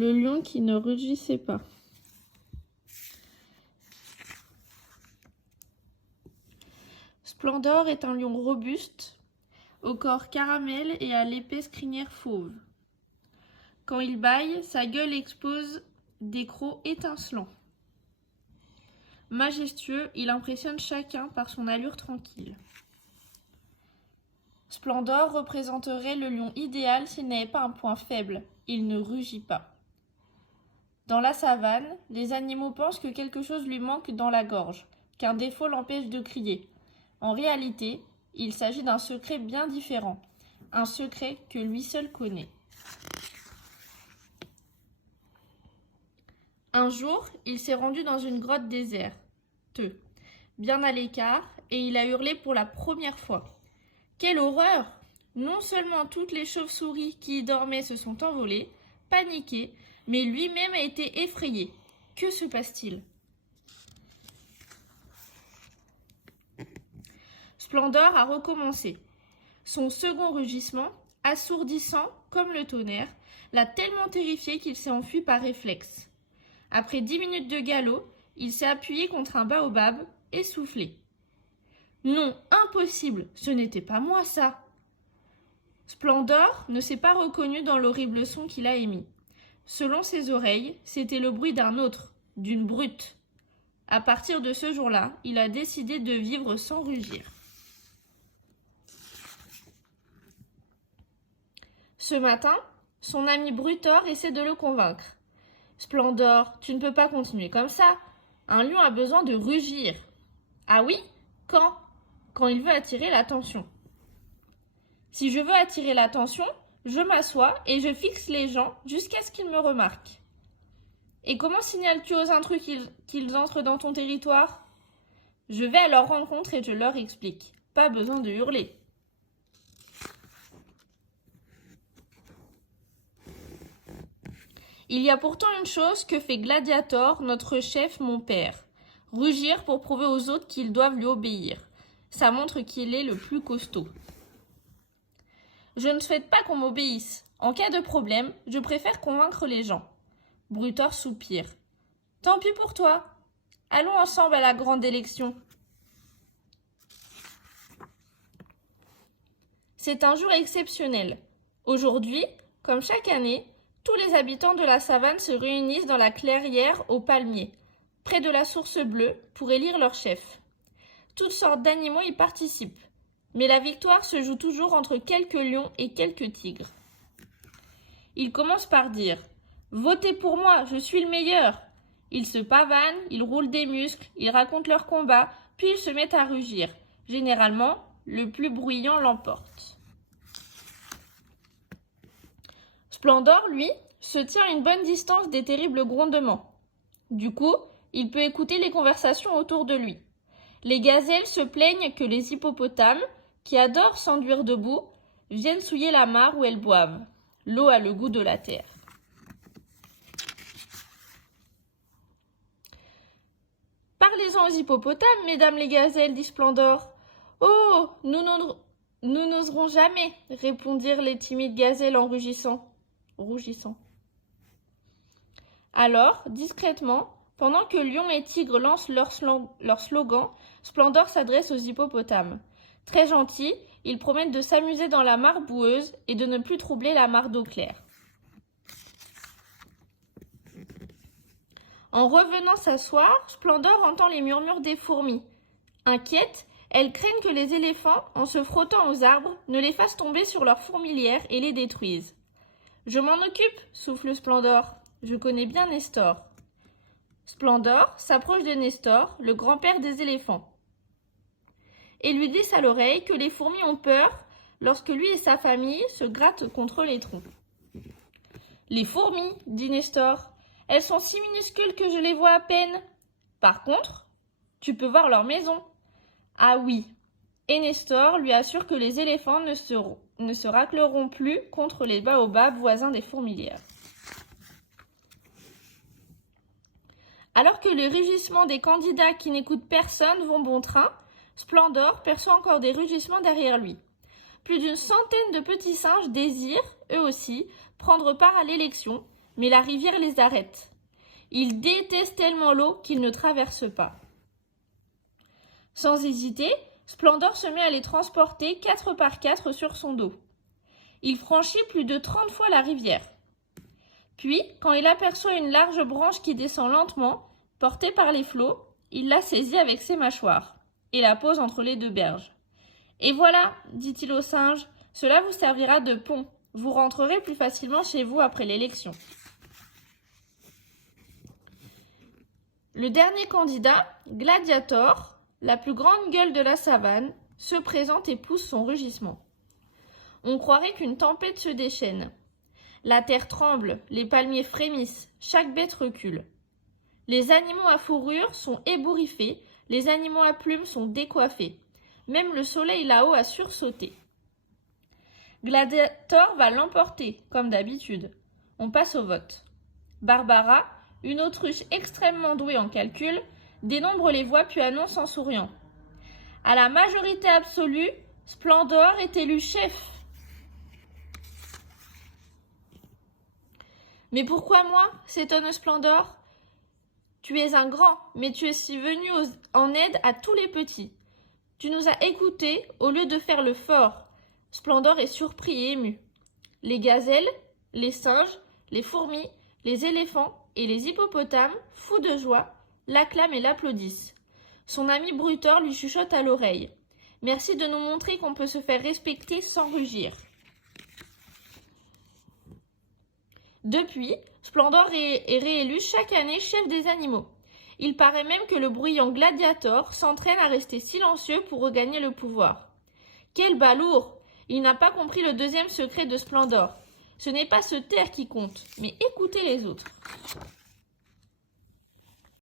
Le lion qui ne rugissait pas. Splendor est un lion robuste, au corps caramel et à l'épaisse crinière fauve. Quand il bâille, sa gueule expose des crocs étincelants. Majestueux, il impressionne chacun par son allure tranquille. Splendor représenterait le lion idéal s'il n'avait pas un point faible, il ne rugit pas. Dans la savane, les animaux pensent que quelque chose lui manque dans la gorge, qu'un défaut l'empêche de crier. En réalité, il s'agit d'un secret bien différent, un secret que lui seul connaît. Un jour, il s'est rendu dans une grotte déserte, bien à l'écart, et il a hurlé pour la première fois. Quelle horreur! Non seulement toutes les chauves-souris qui y dormaient se sont envolées, paniquées, mais lui-même a été effrayé. Que se passe-t-il? Splendor a recommencé. Son second rugissement, assourdissant comme le tonnerre, l'a tellement terrifié qu'il s'est enfui par réflexe. Après 10 minutes de galop, il s'est appuyé contre un baobab, essoufflé. Non, impossible, ce n'était pas moi ça. Splendor ne s'est pas reconnu dans l'horrible son qu'il a émis. Selon ses oreilles, c'était le bruit d'un autre, d'une brute. À partir de ce jour-là, il a décidé de vivre sans rugir. Ce matin, son ami Brutor essaie de le convaincre. Splendor, tu ne peux pas continuer comme ça. Un lion a besoin de rugir. Ah oui? Quand? Quand il veut attirer l'attention. Si je veux attirer l'attention, je m'assois et je fixe les gens jusqu'à ce qu'ils me remarquent. Et comment signales-tu aux intrus qu'ils entrent dans ton territoire? Je vais à leur rencontre et je leur explique. Pas besoin de hurler. Il y a pourtant une chose que fait Gladiator, notre chef, mon père. Rugir pour prouver aux autres qu'ils doivent lui obéir. Ça montre qu'il est le plus costaud. Je ne souhaite pas qu'on m'obéisse. En cas de problème, je préfère convaincre les gens. Brutor soupire. Tant pis pour toi. Allons ensemble à la grande élection. C'est un jour exceptionnel. Aujourd'hui, comme chaque année, tous les habitants de la savane se réunissent dans la clairière aux palmiers, près de la source bleue, pour élire leur chef. Toutes sortes d'animaux y participent, mais la victoire se joue toujours entre quelques lions et quelques tigres. Ils commencent par dire « Votez pour moi, je suis le meilleur !» Ils se pavanent, ils roulent des muscles, ils racontent leur combat, puis ils se mettent à rugir. Généralement, le plus bruyant l'emporte. Splendor, lui, se tient à une bonne distance des terribles grondements. Du coup, il peut écouter les conversations autour de lui. Les gazelles se plaignent que les hippopotames, qui adorent s'enduire debout, viennent souiller la mare où elles boivent. L'eau a le goût de la terre. Parlez-en aux hippopotames, mesdames les gazelles, dit Splendor. Oh, nous n'oserons jamais, répondirent les timides gazelles en rougissant. Alors, discrètement, pendant que lions et tigres lancent leur slogan, Splendor s'adresse aux hippopotames. Très gentils, ils promettent de s'amuser dans la mare boueuse et de ne plus troubler la mare d'eau claire. En revenant s'asseoir, Splendor entend les murmures des fourmis. Inquiètes, elles craignent que les éléphants, en se frottant aux arbres, ne les fassent tomber sur leur fourmilière et les détruisent. « Je m'en occupe, souffle Splendor. Je connais bien Nestor. » Splendor s'approche de Nestor, le grand-père des éléphants, et lui glisse à l'oreille que les fourmis ont peur lorsque lui et sa famille se grattent contre les troncs. « Les fourmis, dit Nestor, elles sont si minuscules que je les vois à peine. Par contre, tu peux voir leur maison. » Ah oui. Et Nestor lui assure que les éléphants ne se racleront plus contre les baobabs voisins des fourmilières. Alors que les rugissements des candidats qui n'écoutent personne vont bon train, Splendor perçoit encore des rugissements derrière lui. Plus d'une centaine de petits singes désirent, eux aussi, prendre part à l'élection, mais la rivière les arrête. Ils détestent tellement l'eau qu'ils ne traversent pas. Sans hésiter, Splendor se met à les transporter 4 par 4 sur son dos. Il franchit plus de 30 fois la rivière. Puis, quand il aperçoit une large branche qui descend lentement, portée par les flots, il la saisit avec ses mâchoires et la pose entre les deux berges. « Et voilà, dit-il au singe, cela vous servira de pont. Vous rentrerez plus facilement chez vous après l'élection. » Le dernier candidat, Gladiator, la plus grande gueule de la savane, se présente et pousse son rugissement. On croirait qu'une tempête se déchaîne. La terre tremble, les palmiers frémissent, chaque bête recule. Les animaux à fourrure sont ébouriffés, les animaux à plumes sont décoiffés. Même le soleil là-haut a sursauté. Gladiator va l'emporter, comme d'habitude. On passe au vote. Barbara, une autruche extrêmement douée en calcul, dénombre les voix puis annonce en souriant. À la majorité absolue, Splendor est élu chef. Mais pourquoi moi s'étonne Splendor. Tu es un grand, mais tu es si venu en aide à tous les petits. Tu nous as écoutés au lieu de faire le fort. Splendor est surpris et ému. Les gazelles, les singes, les fourmis, les éléphants et les hippopotames, fous de joie, l'acclament et l'applaudissent. Son ami Brutor lui chuchote à l'oreille. Merci de nous montrer qu'on peut se faire respecter sans rugir. Depuis, Splendor est réélu chaque année chef des animaux. Il paraît même que le bruyant Gladiator s'entraîne à rester silencieux pour regagner le pouvoir. Quel balourd! Il n'a pas compris le deuxième secret de Splendor. Ce n'est pas se taire qui compte, mais écouter les autres.